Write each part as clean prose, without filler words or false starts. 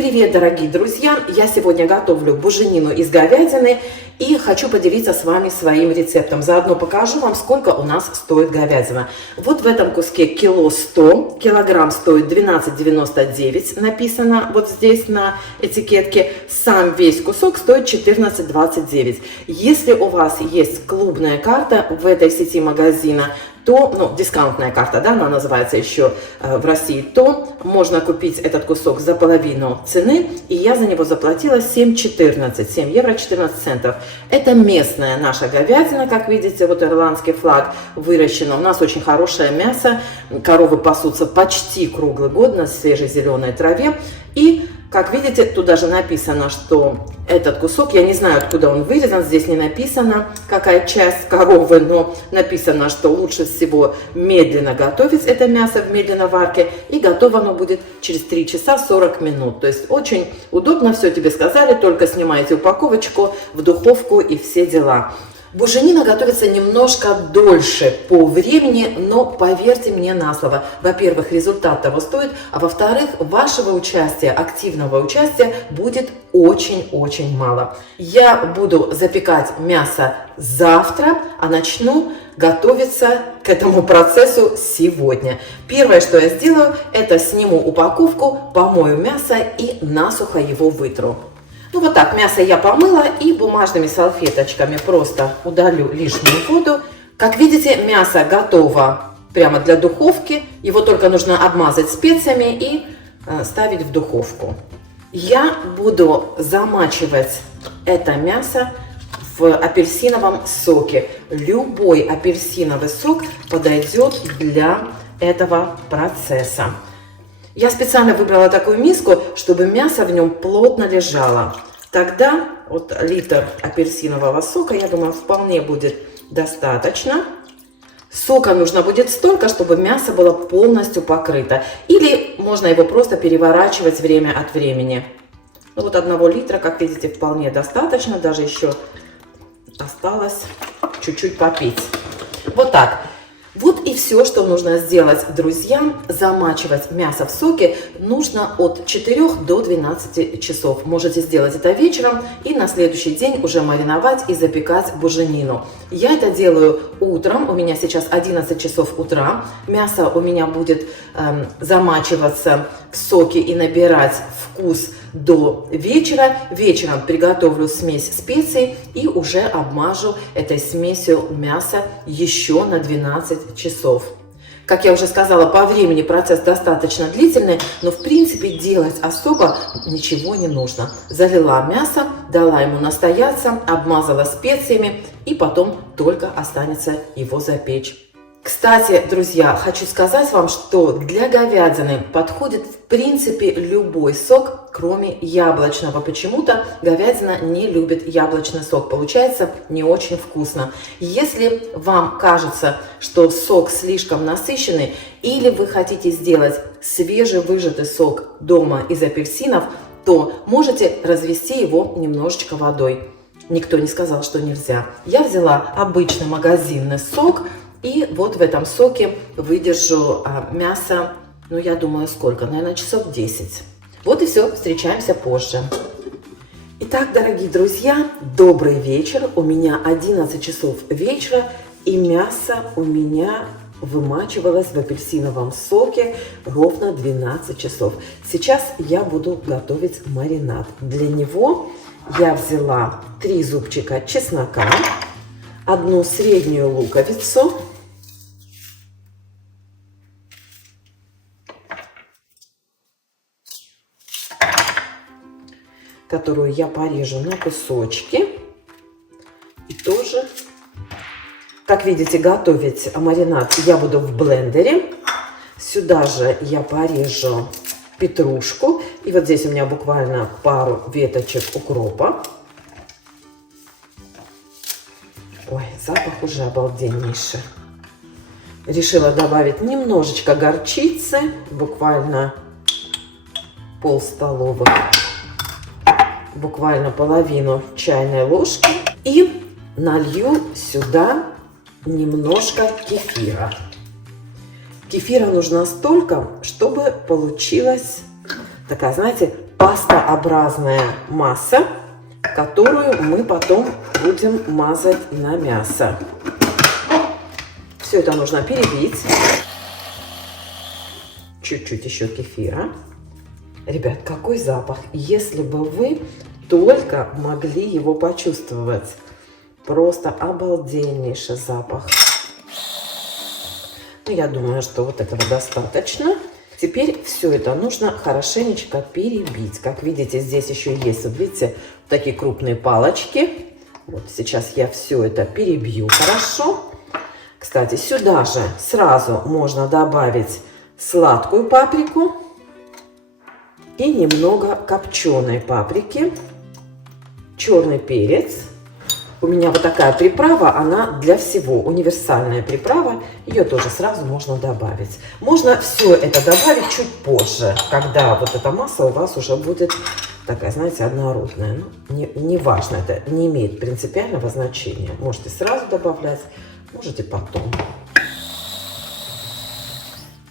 привет, дорогие друзья! Я сегодня готовлю буженину из говядины и хочу поделиться с вами своим рецептом. Заодно покажу вам, сколько у нас стоит говядина. Вот в этом куске кило 100, килограмм стоит 12,99, написано вот здесь на этикетке. Сам весь кусок стоит 14,29. Если у вас есть клубная карта в этой сети магазина, то, дисконтная карта, да, она называется еще в России, то можно купить этот кусок за половину цены, и я за него заплатила 7,14, 7 евро 14 центов. Это местная наша говядина, как видите, вот ирландский флаг выращена. У нас очень хорошее мясо, коровы пасутся почти круглый год на свежей зеленой траве, и как видите, тут даже написано, что этот кусок, я не знаю, откуда он вырезан, здесь не написано, какая часть коровы, но написано, что лучше всего медленно готовить это мясо в медленной варке, и готово оно будет через 3 часа 40 минут. То есть очень удобно, все тебе сказали, только снимаете упаковочку в духовку и все дела. Буженина готовится немножко дольше по времени, но поверьте мне на слово. Во-первых, результат того стоит, а во-вторых, вашего участия, активного участия будет очень-очень мало. Я буду запекать мясо завтра, а начну готовиться к этому процессу сегодня. Первое, что я сделаю, это сниму упаковку, помою мясо и насухо его вытру. Вот так, мясо я помыла и бумажными салфеточками просто удалю лишнюю воду. Как видите, мясо готово прямо для духовки. Его только нужно обмазать специями и ставить в духовку. Я буду замачивать это мясо в апельсиновом соке. Любой апельсиновый сок подойдет для этого процесса. Я специально выбрала такую миску, чтобы мясо в нем плотно лежало. Тогда вот литр апельсинового сока, я думаю, вполне будет достаточно. Сока нужно будет столько, чтобы мясо было полностью покрыто. Или можно его просто переворачивать время от времени. Вот 1 литра, как видите, вполне достаточно. Даже еще осталось чуть-чуть попить. Вот так. Вот и все, что нужно сделать, друзья. Замачивать мясо в соке нужно от 4 до 12 часов. Можете сделать это вечером и на следующий день уже мариновать и запекать буженину. Я это делаю утром, у меня сейчас 11 часов утра. Мясо у меня будет замачиваться в соке и набирать вкус до вечера. Вечером приготовлю смесь специй и уже обмажу этой смесью мясо еще на 12 часов. Как я уже сказала, по времени процесс достаточно длительный, но в принципе делать особо ничего не нужно. Залила мясо, дала ему настояться, обмазала специями и потом только останется его запечь. Кстати, друзья, хочу сказать вам, что для говядины подходит в принципе любой сок, кроме яблочного. Почему-то говядина не любит яблочный сок, получается не очень вкусно. Если вам кажется, что сок слишком насыщенный, или вы хотите сделать свежевыжатый сок дома из апельсинов, то можете развести его немножечко водой. Никто не сказал, что нельзя. Я взяла обычный магазинный сок. И вот в этом соке выдержу мясо, я думаю, сколько? Наверное, часов 10. Вот и все, встречаемся позже. Итак, дорогие друзья, добрый вечер. У меня 11 часов вечера, и мясо у меня вымачивалось в апельсиновом соке ровно 12 часов. Сейчас я буду готовить маринад. Для него я взяла 3 зубчика чеснока, 1 среднюю луковицу, которую я порежу на кусочки. И тоже, как видите, готовить маринад я буду в блендере. Сюда же я порежу петрушку. И вот здесь у меня буквально пару веточек укропа. Ой, запах уже обалденнейший. Решила добавить немножечко горчицы, буквально пол-столовых, буквально половину чайной ложки. И налью сюда немножко кефира. Кефира нужно столько, чтобы получилась такая, знаете, пастообразная масса, которую мы потом будем мазать на мясо. Все это нужно перебить. Чуть-чуть еще кефира. Ребят, какой запах! Если бы вы только могли его почувствовать. Просто обалденнейший запах. Ну, я думаю, что вот этого достаточно. Теперь все это нужно хорошенечко перебить. Как видите, здесь еще есть, вот видите, такие крупные палочки. Вот сейчас я все это перебью хорошо. Кстати, сюда же сразу можно добавить сладкую паприку и немного копченой паприки, черный перец. У меня вот такая приправа, она для всего, универсальная приправа, ее тоже сразу можно добавить. Можно все это добавить чуть позже, когда вот эта масса у вас уже будет такая, знаете, однородная. Ну, не важно, это не имеет принципиального значения. Можете сразу добавлять, можете потом.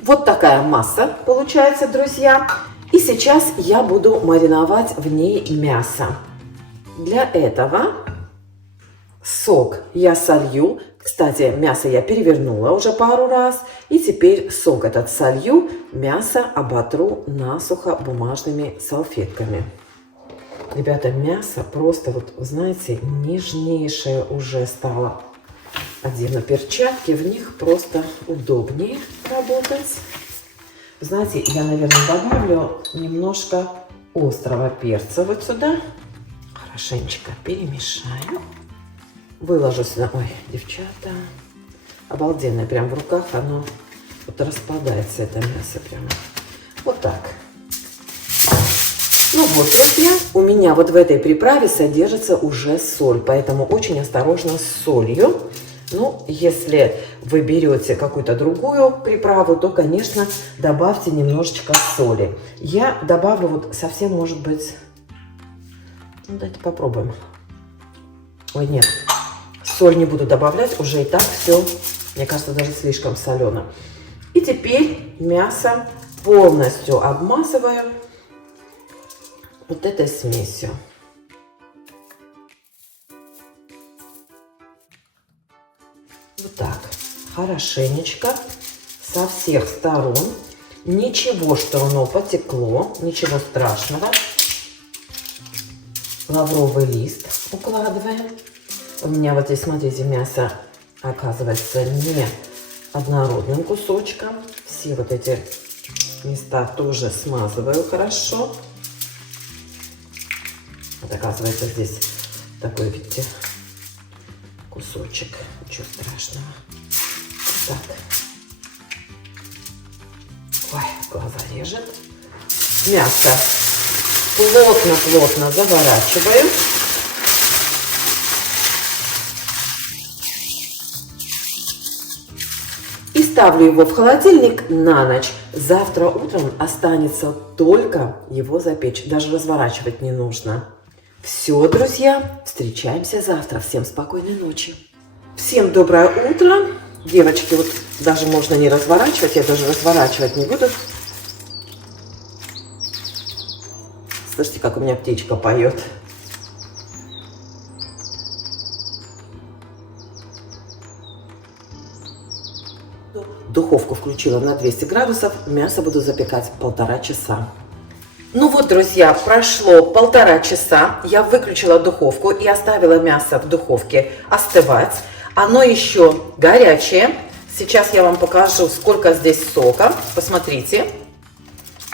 Вот такая масса получается, друзья. И сейчас я буду мариновать в ней мясо. Для этого сок я солью. Кстати, мясо я перевернула уже пару раз. И теперь сок этот солью, мясо оботру насухо бумажными салфетками. Ребята, мясо просто, вот знаете, нежнейшее уже стало. Одену перчатки, в них просто удобнее работать. Знаете, я, наверное, добавлю немножко острого перца вот сюда. Хорошенечко перемешаю. Выложу сюда. Ой, девчата, обалденное, прям в руках оно вот распадается, это мясо прямо. Вот так. Ну вот, друзья, у меня вот в этой приправе содержится уже соль, поэтому очень осторожно с солью. Ну, если вы берете какую-то другую приправу, то, конечно, добавьте немножечко соли. Я добавлю вот совсем, может быть, ну, давайте попробуем. Ой, нет, соль не буду добавлять, уже и так все, мне кажется, даже слишком солено. И теперь мясо полностью обмазываю вот этой смесью. Вот так, хорошенечко, со всех сторон. Ничего, что оно потекло, ничего страшного. Лавровый лист укладываем. У меня вот здесь, смотрите, мясо оказывается не однородным кусочком. Все вот эти места тоже смазываю хорошо. Вот оказывается здесь такой, видите, кусочек. Ничего страшного. Так. Ой, глаза режет. Мясо плотно-плотно заворачиваю. И ставлю его в холодильник на ночь. Завтра утром останется только его запечь. Даже разворачивать не нужно. Все, друзья, встречаемся завтра. Всем спокойной ночи. Всем доброе утро. Девочки, вот даже можно не разворачивать, я даже разворачивать не буду. Слышите, как у меня птичка поет. Духовку включила на 200 градусов. Мясо буду запекать 1,5 часа. Ну вот, друзья, прошло 1,5 часа. Я выключила духовку и оставила мясо в духовке остывать. Оно еще горячее. Сейчас я вам покажу, сколько здесь сока. Посмотрите.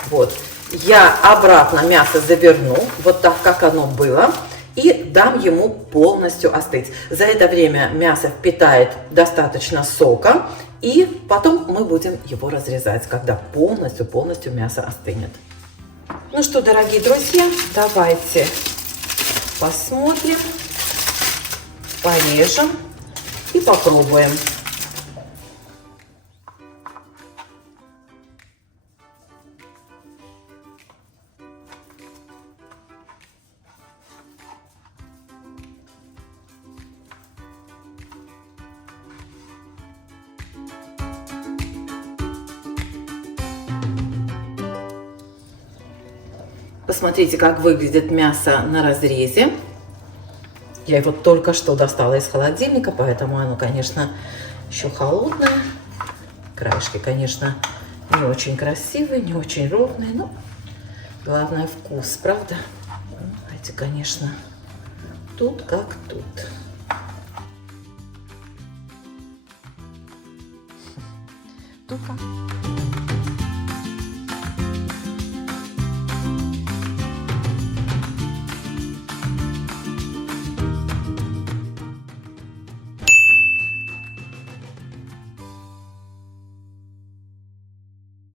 Вот. Я обратно мясо заверну, вот так, как оно было. И дам ему полностью остыть. За это время мясо впитает достаточно сока. И потом мы будем его разрезать, когда полностью мясо остынет. Ну что, дорогие друзья, давайте посмотрим, порежем и попробуем. Посмотрите, как выглядит мясо на разрезе. Я его только что достала из холодильника, поэтому оно, конечно, еще холодное. Краешки, конечно, не очень красивые, не очень ровные, но главное вкус, правда? Эти, конечно, тут как тут. Тут как.